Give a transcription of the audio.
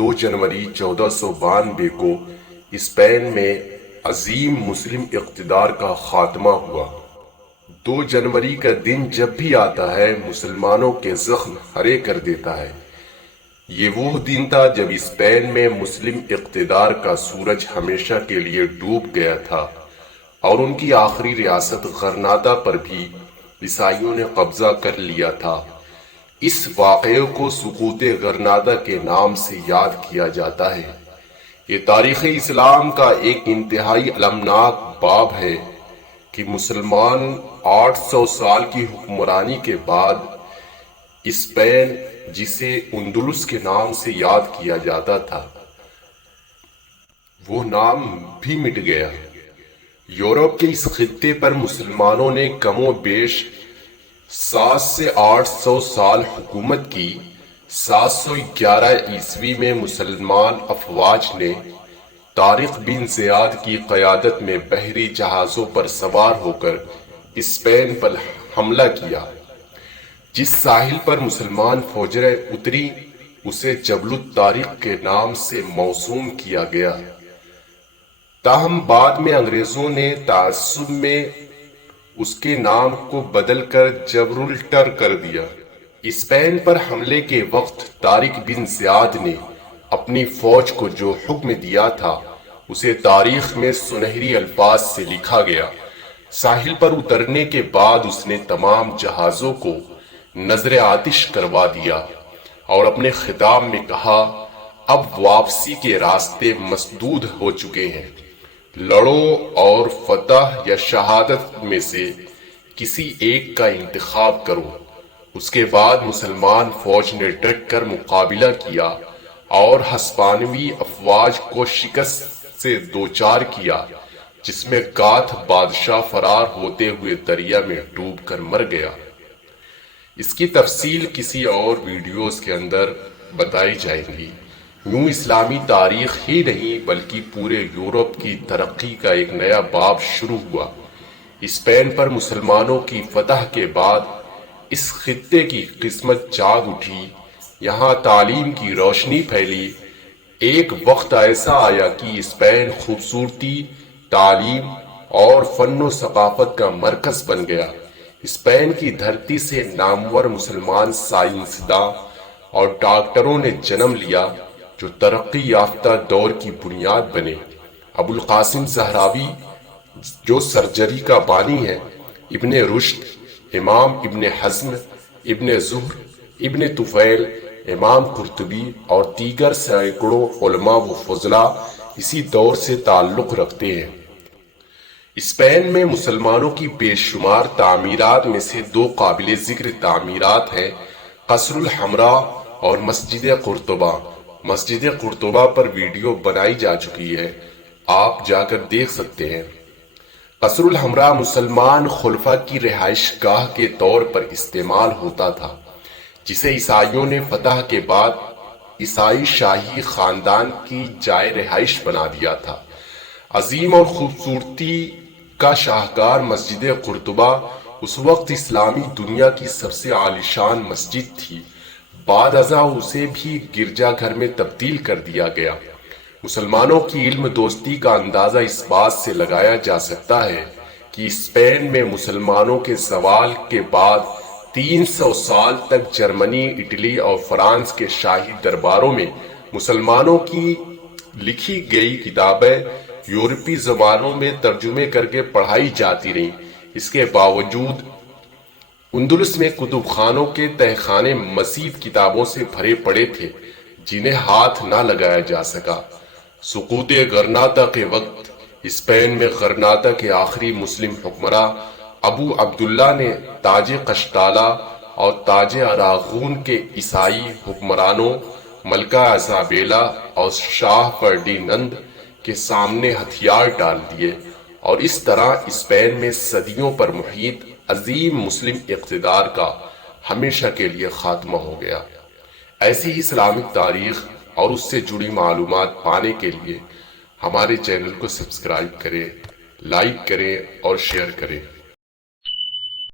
2 جنوری 1492 کو اسپین میں عظیم مسلم اقتدار کا خاتمہ ہوا۔ 2 جنوری کا دن جب بھی آتا ہے مسلمانوں کے زخم ہرے کر دیتا ہے۔ یہ وہ دن تھا جب اسپین میں مسلم اقتدار کا سورج ہمیشہ کے لیے ڈوب گیا تھا اور ان کی آخری ریاست غرناطہ پر بھی عیسائیوں نے قبضہ کر لیا تھا۔ اس واقعے کو سقوط غرناطہ کے نام سے یاد کیا جاتا ہے۔ یہ تاریخ اسلام کا ایک انتہائی المناک باب ہے کہ مسلمان 800 سال کی حکمرانی کے بعد اسپین، جسے اندلس کے نام سے یاد کیا جاتا تھا، وہ نام بھی مٹ گیا۔ یورپ کے اس خطے پر مسلمانوں نے کم و بیش 700 سے 800 سال حکومت کی۔ 711 عیسوی میں مسلمان افواج نے طارق بن زیاد کی قیادت میں بحری جہازوں پر سوار ہو کر اسپین پر حملہ کیا۔ جس ساحل پر مسلمان فوجیں اتری اسے جبل الطارق کے نام سے موسوم کیا گیا، تاہم بعد میں انگریزوں نے تعصب میں اس کے نام کو بدل کر جبرالٹر کر دیا۔ اسپین پر حملے کے وقت طارق بن زیاد نے اپنی فوج کو جو حکم دیا تھا اسے تاریخ میں سنہری الفاظ سے لکھا گیا۔ ساحل پر اترنے کے بعد اس نے تمام جہازوں کو نظر آتش کروا دیا اور اپنے خطاب میں کہا، اب واپسی کے راستے مسدود ہو چکے ہیں، لڑو اور فتح یا شہادت میں سے کسی ایک کا انتخاب کرو۔ اس کے بعد مسلمان فوج نے ڈٹ کر مقابلہ کیا اور ہسپانوی افواج کو شکست سے دوچار کیا، جس میں گاتھ بادشاہ فرار ہوتے ہوئے دریا میں ڈوب کر مر گیا۔ اس کی تفصیل کسی اور ویڈیوز کے اندر بتائی جائے گی۔ یوں اسلامی تاریخ ہی نہیں بلکہ پورے یورپ کی ترقی کا ایک نیا باب شروع ہوا۔ اسپین پر مسلمانوں کی فتح کے بعد اس خطے کی قسمت جاگ اٹھی، یہاں تعلیم کی روشنی پھیلی۔ ایک وقت ایسا آیا کہ اسپین خوبصورتی، تعلیم اور فن و ثقافت کا مرکز بن گیا۔ اسپین کی دھرتی سے نامور مسلمان سائنسداں اور ڈاکٹروں نے جنم لیا جو ترقی یافتہ دور کی بنیاد بنے۔ ابو القاسم زہراوی جو سرجری کا بانی ہے، ابن رشد، امام ابن حزم، ابن زہر، ابن طفیل، امام قرطبی اور دیگر سینکڑوں علماء و فضلاء اسی دور سے تعلق رکھتے ہیں۔ اسپین میں مسلمانوں کی بے شمار تعمیرات میں سے 2 قابل ذکر تعمیرات ہیں، قصر الحمراء اور مسجد قرطبہ۔ مسجد قرطبہ پر ویڈیو بنائی جا چکی ہے، آپ جا کر دیکھ سکتے ہیں۔ قصر الحمراء مسلمان خلفاء کی رہائش گاہ کے طور پر استعمال ہوتا تھا، جسے عیسائیوں نے فتح کے بعد عیسائی شاہی خاندان کی جائے رہائش بنا دیا تھا۔ عظیم اور خوبصورتی کا شاہکار مسجد قرطبہ اس وقت اسلامی دنیا کی سب سے عالیشان مسجد تھی۔ بعد ازاں اسے بھی گرجا گھر میں تبدیل کر دیا گیا۔ مسلمانوں کی علم دوستی کا اندازہ اس بات سے لگایا جا سکتا ہے کہ اسپین میں مسلمانوں کے زوال کے بعد 300 سال تک جرمنی، اٹلی اور فرانس کے شاہی درباروں میں مسلمانوں کی لکھی گئی کتابیں یورپی زبانوں میں ترجمے کر کے پڑھائی جاتی رہیں۔ اس کے باوجود اندلس میں کتب خانوں کے تہخانے مزید کتابوں سے بھرے پڑے تھے جنہیں ہاتھ نہ لگایا جا سکا۔ سقوط غرناطہ کے وقت اسپین میں غرناطہ کے آخری مسلم حکمراں ابو عبداللہ نے تاج قشتالہ اور تاج اراغون کے عیسائی حکمرانوں ملکہ ایزابیلا اور شاہ فرڈینند کے سامنے ہتھیار ڈال دیے، اور اس طرح اسپین میں صدیوں پر محیط عظیم مسلم اقتدار کا ہمیشہ کے لیے خاتمہ ہو گیا۔ ایسی ہی اسلامک تاریخ اور اس سے جڑی معلومات پانے کے لیے ہمارے چینل کو سبسکرائب کریں، لائک کریں اور شیئر کریں۔